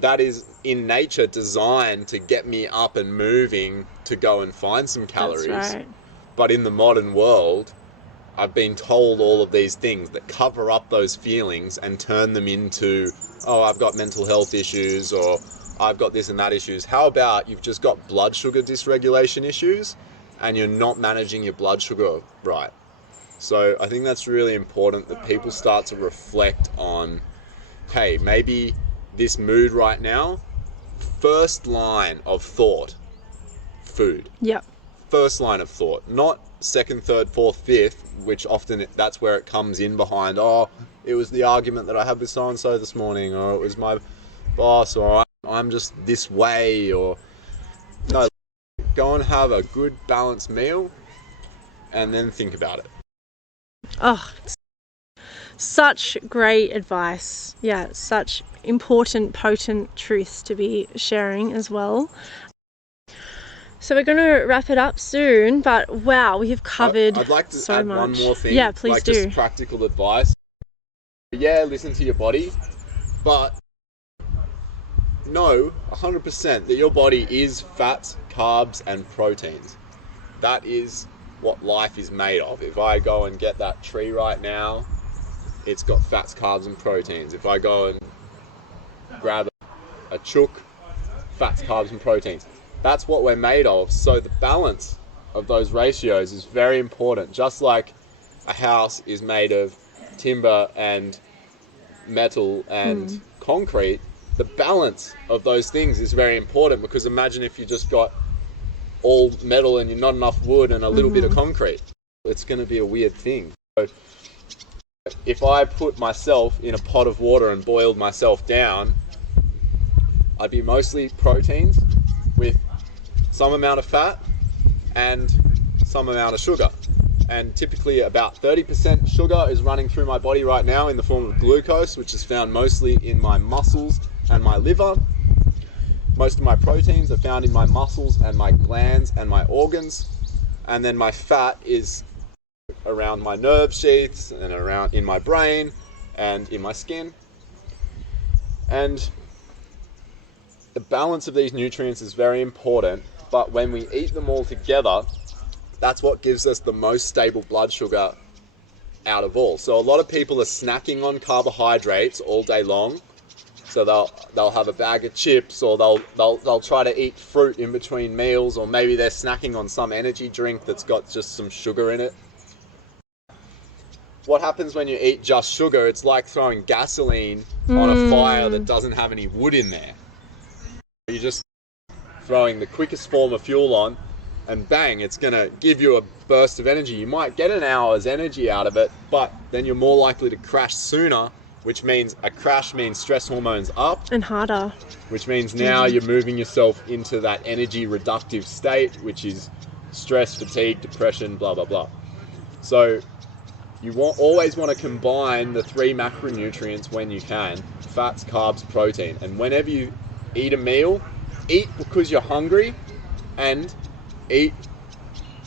that is in nature designed to get me up and moving to go and find some calories. That's right. But in the modern world, I've been told all of these things that cover up those feelings and turn them into, oh, I've got mental health issues, or I've got this and that issues. How about you've just got blood sugar dysregulation issues and you're not managing your blood sugar right? So I think that's really important, that people start to reflect on, hey, maybe this mood right now, first line of thought, food. Yep. First line of thought, not second, third, fourth, fifth, which often that's where it comes in behind, oh, it was the argument that I had with so-and-so this morning, or it was my boss, or I'm just this way, or no, go and have a good balanced meal and then think about it. Oh, such great advice. Yeah, such important, potent truths to be sharing as well. So we're going to wrap it up soon, but wow, we have covered I'd like to so add much. one more thing. Yeah, please do. Just practical advice. Yeah, listen to your body, but know 100% that your body is fats, carbs, and proteins. That is what life is made of. If I go and get that tree right now, it's got fats, carbs, and proteins. If I go and grab a chook, fats, carbs, and proteins. That's what we're made of. So the balance of those ratios is very important. Just like a house is made of timber and metal and concrete, the balance of those things is very important, because imagine if you just got all metal and you're not enough wood and a little bit of concrete. It's going to be a weird thing. So if I put myself in a pot of water and boiled myself down, I'd be mostly proteins with some amount of fat and some amount of sugar. And typically about 30% sugar is running through my body right now in the form of glucose, which is found mostly in my muscles and my liver. Most of my proteins are found in my muscles and my glands and my organs. And then my fat is around my nerve sheaths and around in my brain and in my skin. And the balance of these nutrients is very important, but when we eat them all together, that's what gives us the most stable blood sugar out of all. So a lot of people are snacking on carbohydrates all day long. So they'll have a bag of chips, or they'll try to eat fruit in between meals, or maybe they're snacking on some energy drink that's got just some sugar in it. What happens when you eat just sugar? It's like throwing gasoline on a fire that doesn't have any wood in there. You're just throwing the quickest form of fuel on, and bang, it's gonna give you a burst of energy. You might get an hour's energy out of it, but then you're more likely to crash sooner, which means a crash means stress hormones up. And harder. Which means now you're moving yourself into that energy reductive state, which is stress, fatigue, depression, blah, blah, blah. So you always want to combine the 3 macronutrients when you can: fats, carbs, protein. And whenever you eat a meal, eat because you're hungry, and eat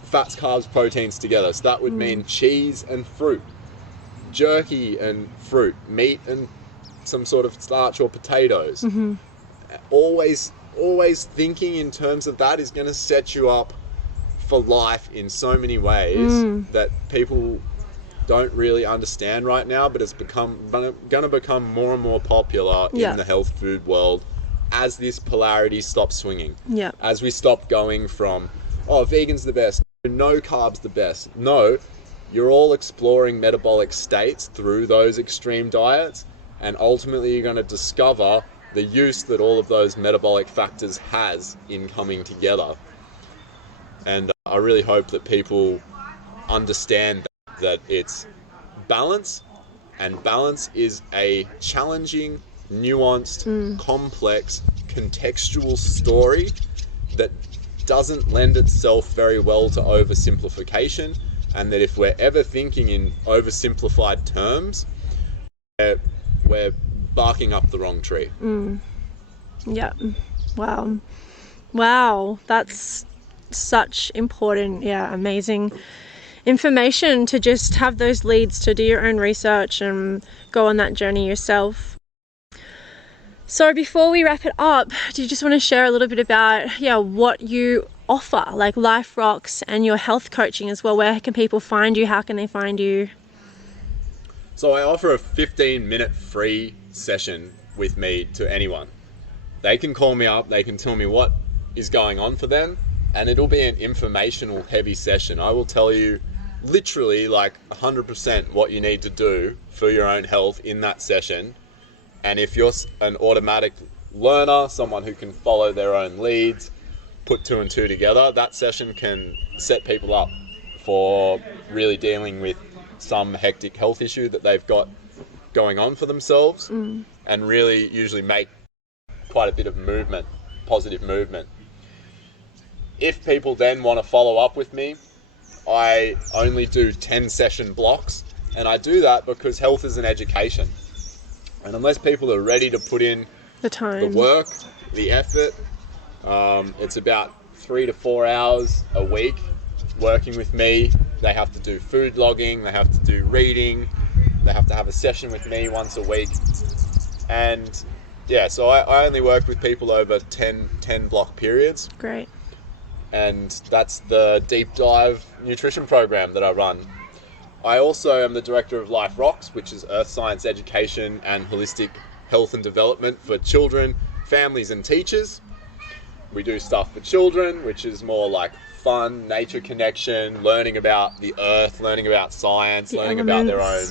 fats, carbs, proteins together. So that would mean cheese and fruit, jerky and fruit, meat and some sort of starch or potatoes. Always thinking in terms of that is going to set you up for life in so many ways that people don't really understand right now, but it's going to become more and more popular in the health food world as this polarity stops swinging. As we stop going from, oh, vegan's the best, no carbs the best. No, you're all exploring metabolic states through those extreme diets, and ultimately you're going to discover the use that all of those metabolic factors has in coming together. And I really hope that people understand that it's balance, and balance is a challenging, nuanced, complex, contextual story that doesn't lend itself very well to oversimplification, and that if we're ever thinking in oversimplified terms, we're barking up the wrong tree. Yeah. Wow. That's such important, amazing information to just have those leads to do your own research and go on that journey yourself. So before we wrap it up, do you just want to share a little bit about what you offer, like Life Rocks and your health coaching as well? Where can people find you? How can they find you? So I offer a 15-minute free session with me to anyone. They can call me up, they can tell me what is going on for them, and it'll be an informational heavy session. I will tell you literally like 100% what you need to do for your own health in that session. And if you're an automatic learner, someone who can follow their own leads, put 2 and 2 together, that session can set people up for really dealing with some hectic health issue that they've got going on for themselves, and really usually make quite a bit of movement, positive movement. If people then want to follow up with me, I only do 10 session blocks, and I do that because health is an education. And unless people are ready to put in the time, the work, the effort, it's about 3 to 4 hours a week working with me. They have to do food logging, they have to do reading, they have to have a session with me once a week. And so I only work with people over 10 block periods. Great. And that's the deep dive nutrition program that I run. I also am the director of Life Rocks, which is earth science education and holistic health and development for children, families and teachers. We do stuff for children, which is more like fun, nature connection, learning about the earth, learning about science, learning about their own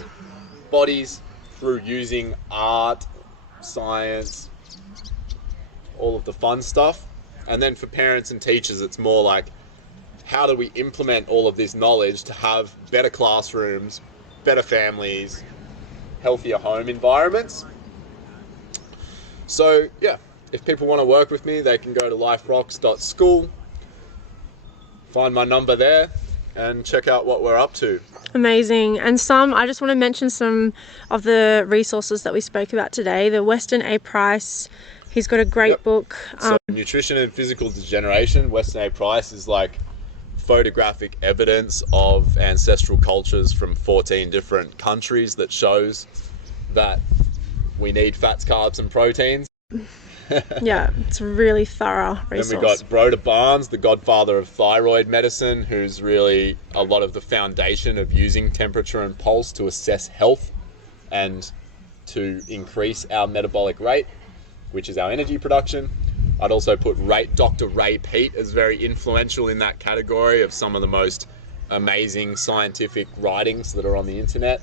bodies through using art, science, all of the fun stuff. And then for parents and teachers, it's more like, how do we implement all of this knowledge to have better classrooms, better families, healthier home environments? So if people want to work with me, they can go to liferocks.school, find my number there, and check out what we're up to. Amazing. And I just want to mention some of the resources that we spoke about today. The Weston A. Price, he's got a great book. So Nutrition and Physical Degeneration, Weston A. Price is like photographic evidence of ancestral cultures from 14 different countries that shows that we need fats, carbs and proteins. Yeah, it's a really thorough resource. Then we got Broder Barnes, the godfather of thyroid medicine, who's really a lot of the foundation of using temperature and pulse to assess health and to increase our metabolic rate, which is our energy production. I'd also put Dr. Ray Peat as very influential in that category of some of the most amazing scientific writings that are on the internet.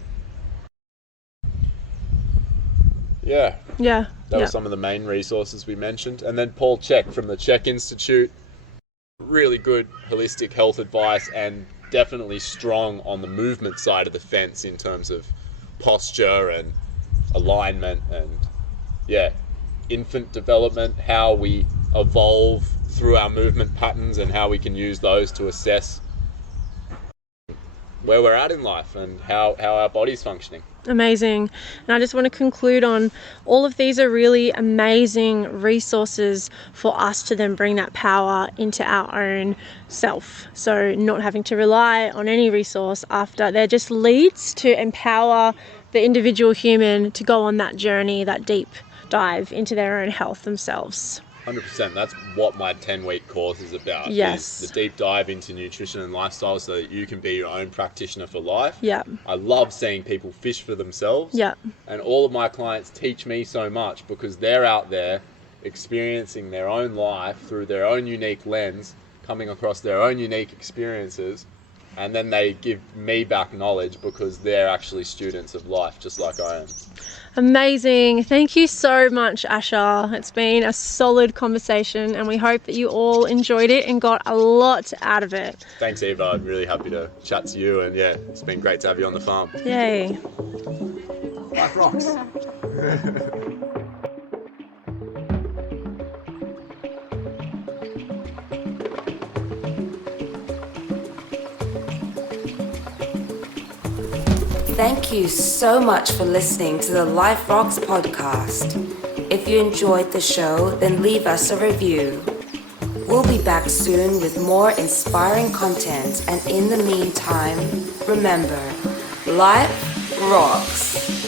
Yeah. That was some of the main resources we mentioned. And then Paul CHEK from the CHEK Institute. Really good holistic health advice and definitely strong on the movement side of the fence in terms of posture and alignment and, infant development, how we evolve through our movement patterns and how we can use those to assess where we're at in life and how our body's functioning. Amazing. And I just want to conclude on all of these are really amazing resources for us to then bring that power into our own self. So not having to rely on any resource after, there just leads to empower the individual human to go on that journey, that deep dive into their own health themselves. 100%. That's what my 10-week course is about. Yes. Is the deep dive into nutrition and lifestyle so that you can be your own practitioner for life. Yeah. I love seeing people fish for themselves. Yeah. And all of my clients teach me so much because they're out there experiencing their own life through their own unique lens, coming across their own unique experiences, and then they give me back knowledge because they're actually students of life just like I am. Amazing. Thank you so much, Asher. It's been a solid conversation and we hope that you all enjoyed it and got a lot out of it. Thanks, Eva. I'm really happy to chat to you and it's been great to have you on the farm. Yay. Life rocks. Thank you so much for listening to the Life Rocks podcast. If you enjoyed the show, then leave us a review. We'll be back soon with more inspiring content, and in the meantime, remember, life rocks.